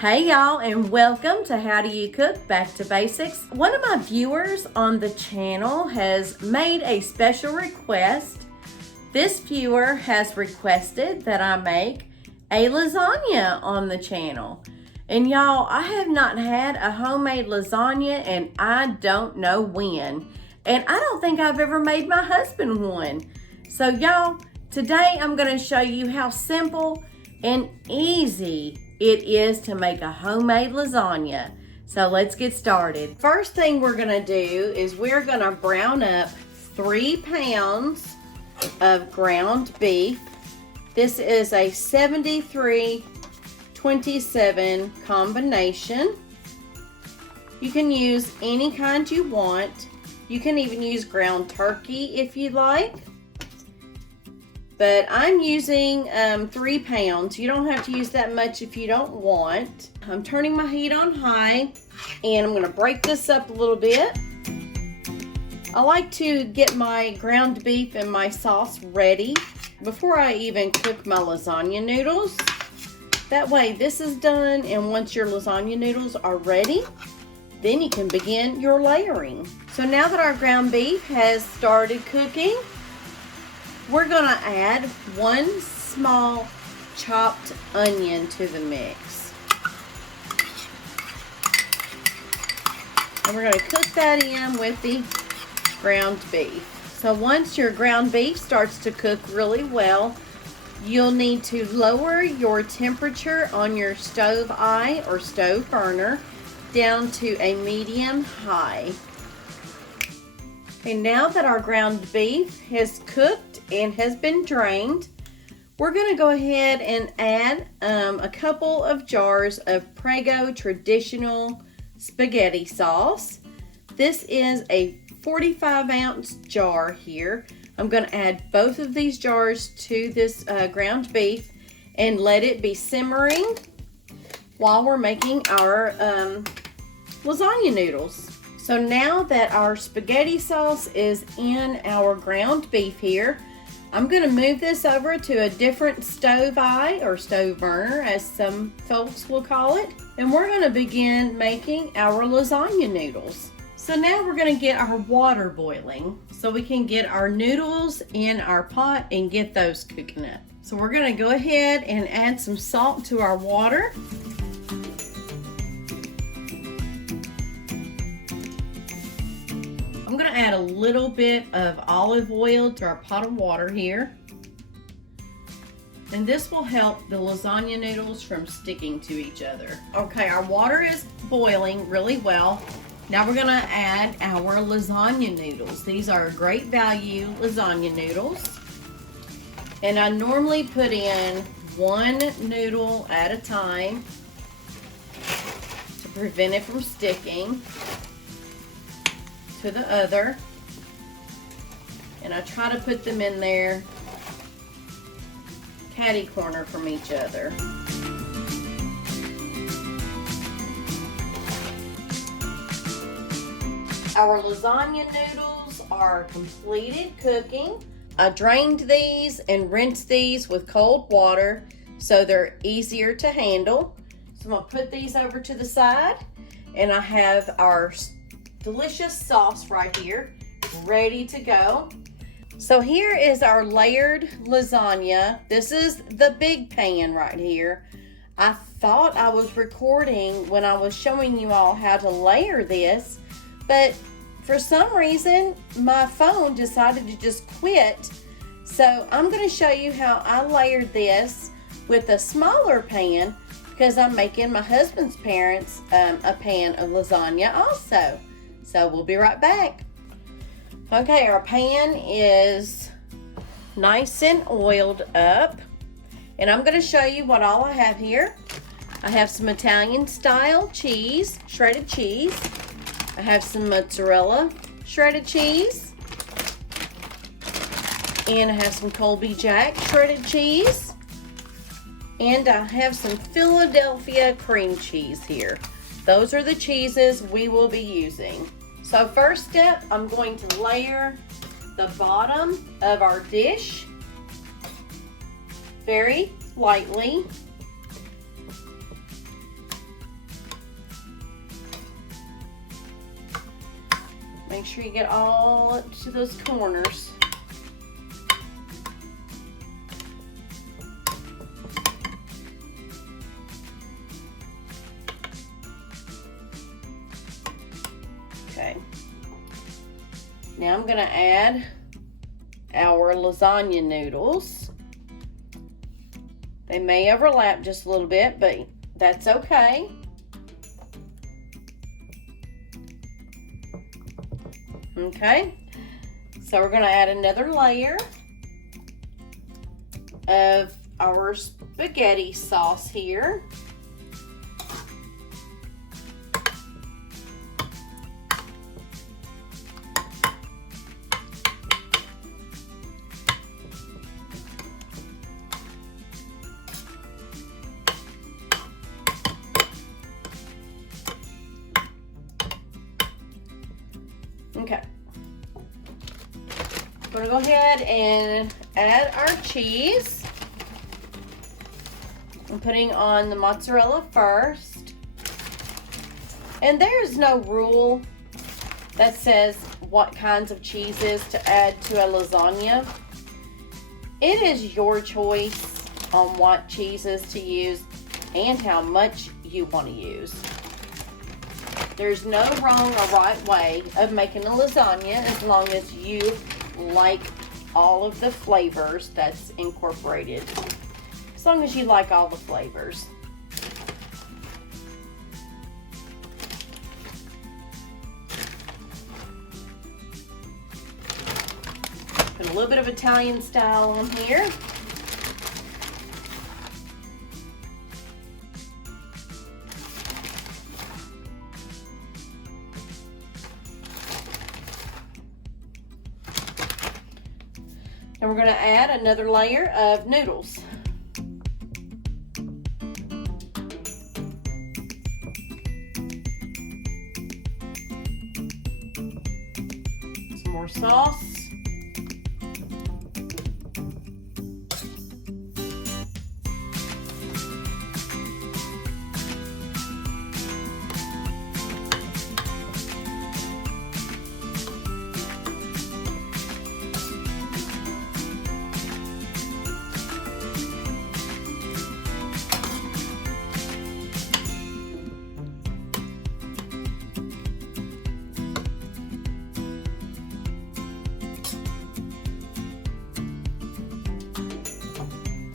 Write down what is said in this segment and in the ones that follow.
Hey y'all, and welcome to How Do You Cook Back to Basics. One of my viewers on the channel has made a special request. This viewer has requested that I make a lasagna on the channel. And y'all, I have not had a homemade lasagna and I don't know when. And I don't think I've ever made my husband one. So y'all, today I'm gonna show you how simple and easy it is to make a homemade lasagna. So let's get started. First thing we're gonna do is we're gonna brown up 3 pounds of ground beef. This is a 73-27 combination. You can use any kind you want. You can even use ground turkey if you like. But I'm using 3 pounds. You don't have to use that much if you don't want. I'm turning my heat on high and I'm gonna break this up a little bit. I like to get my ground beef and my sauce ready before I even cook my lasagna noodles. That way this is done, and once your lasagna noodles are ready, then you can begin your layering. So now that our ground beef has started cooking, we're gonna add 1 small chopped onion to the mix. And we're gonna cook that in with the ground beef. So once your ground beef starts to cook really well, you'll need to lower your temperature on your stove eye or stove burner down to a medium high. And now that our ground beef has cooked and has been drained, we're going to go ahead and add a couple of jars of Prego traditional spaghetti sauce. This is a 45-ounce jar here. I'm going to add both of these jars to this ground beef and let it be simmering while we're making our lasagna noodles. So now that our spaghetti sauce is in our ground beef here, I'm going to move this over to a different stove eye or stove burner, as some folks will call it. And we're going to begin making our lasagna noodles. So now we're going to get our water boiling so we can get our noodles in our pot and get those cooking up. So we're going to go ahead and add some salt to our water. I'm going to add a little bit of olive oil to our pot of water here. And this will help the lasagna noodles from sticking to each other. Okay, our water is boiling really well. Now we're going to add our lasagna noodles. These are great value lasagna noodles. And I normally put in 1 noodle at a time to prevent it from sticking to the other, and I try to put them in there catty corner from each other. Our lasagna noodles are completed cooking. I drained these and rinsed these with cold water so they're easier to handle. So I'm gonna put these over to the side, and I have our delicious sauce right here, ready to go. So here is our layered lasagna. This is the big pan right here. I thought I was recording when I was showing you all how to layer this, but for some reason my phone decided to just quit. So I'm going to show you how I layered this with a smaller pan, because I'm making my husband's parents a pan of lasagna also. So we'll be right back. Okay, our pan is nice and oiled up. And I'm going to show you what all I have here. I have some Italian style cheese, shredded cheese. I have some mozzarella shredded cheese. And I have some Colby Jack shredded cheese. And I have some Philadelphia cream cheese here. Those are the cheeses we will be using. So first step, I'm going to layer the bottom of our dish very lightly. Make sure you get all up to those corners. Okay. Now I'm going to add our lasagna noodles. They may overlap just a little bit, but that's okay. Okay, so we're going to add another layer of our spaghetti sauce here. Okay, I'm going to go ahead and add our cheese. I'm putting on the mozzarella first. And there's no rule that says what kinds of cheeses to add to a lasagna. It is your choice on what cheeses to use and how much you want to use. There's no wrong or right way of making a lasagna as long as you like all of the flavors that's incorporated. As long as you like all the flavors. Put a little bit of Italian style on here. And we're going to add another layer of noodles. Some more sauce.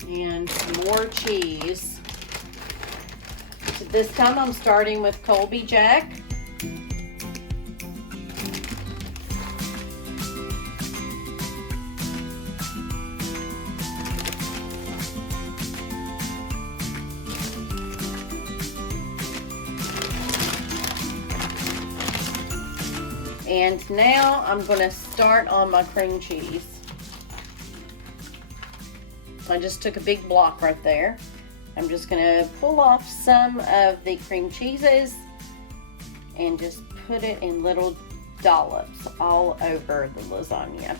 And some more cheese. So this time I'm starting with Colby Jack. And now I'm going to start on my cream cheese. I just took a big block right there. I'm just going to pull off some of the cream cheeses and just put it in little dollops all over the lasagna.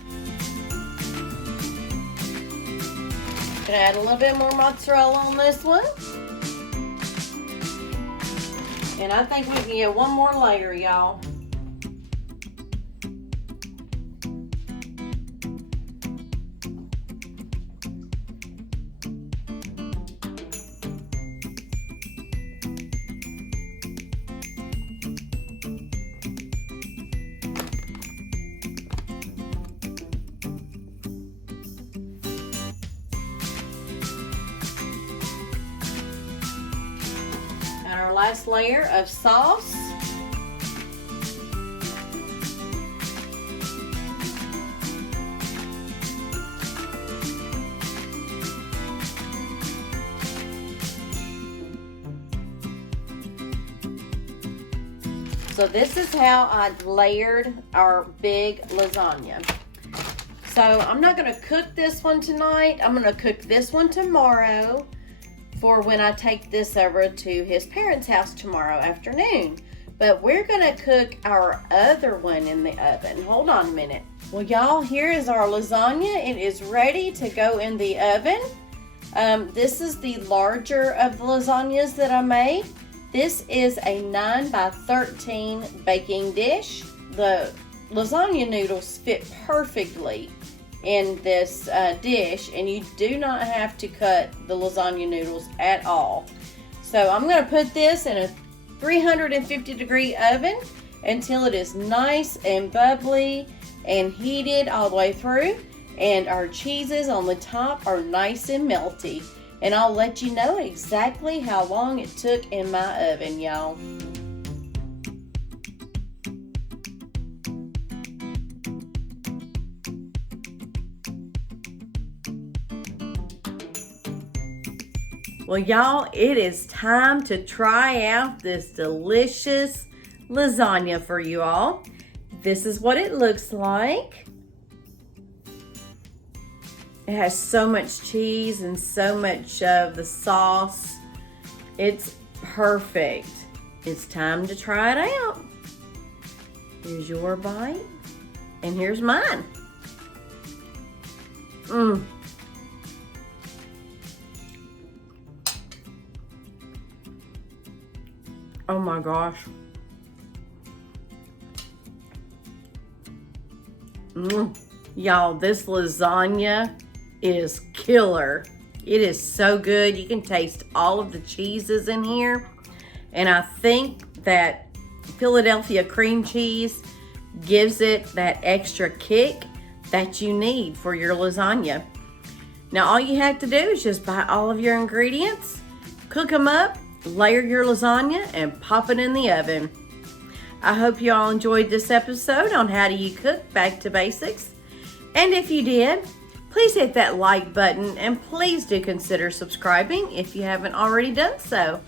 Gonna add a little bit more mozzarella on this one. And I think we can get one more layer, y'all. And our last layer of sauce. So this is how I layered our big lasagna. So I'm not going to cook this one tonight. I'm going to cook this one tomorrow for when I take this over to his parents' house tomorrow afternoon. But we're going to cook our other one in the oven. Hold on a minute. Well, y'all, here is our lasagna. It is ready to go in the oven. This is the larger of the lasagnas that I made. This is a 9 by 13 baking dish. The lasagna noodles fit perfectly in this dish, and you do not have to cut the lasagna noodles at all. So I'm going to put this in a 350-degree oven until it is nice and bubbly and heated all the way through, and our cheeses on the top are nice and melty. And I'll let you know exactly how long it took in my oven, y'all. Well, y'all, it is time to try out this delicious lasagna for you all. This is what it looks like. It has so much cheese and so much of the sauce. It's perfect. It's time to try it out. Here's your bite, and here's mine. Oh my gosh. Y'all, this lasagna is killer. It is so good. You can taste all of the cheeses in here. And I think that Philadelphia cream cheese gives it that extra kick that you need for your lasagna. Now, all you have to do is just buy all of your ingredients, cook them up, layer your lasagna, and pop it in the oven. I hope you all enjoyed this episode on how do you cook back to basics. And if you did, please hit that like button, and please do consider subscribing if you haven't already done so.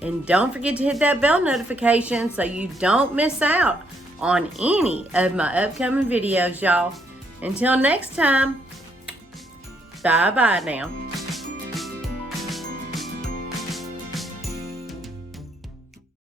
And don't forget to hit that bell notification so you don't miss out on any of my upcoming videos, y'all. Until next time, bye-bye now.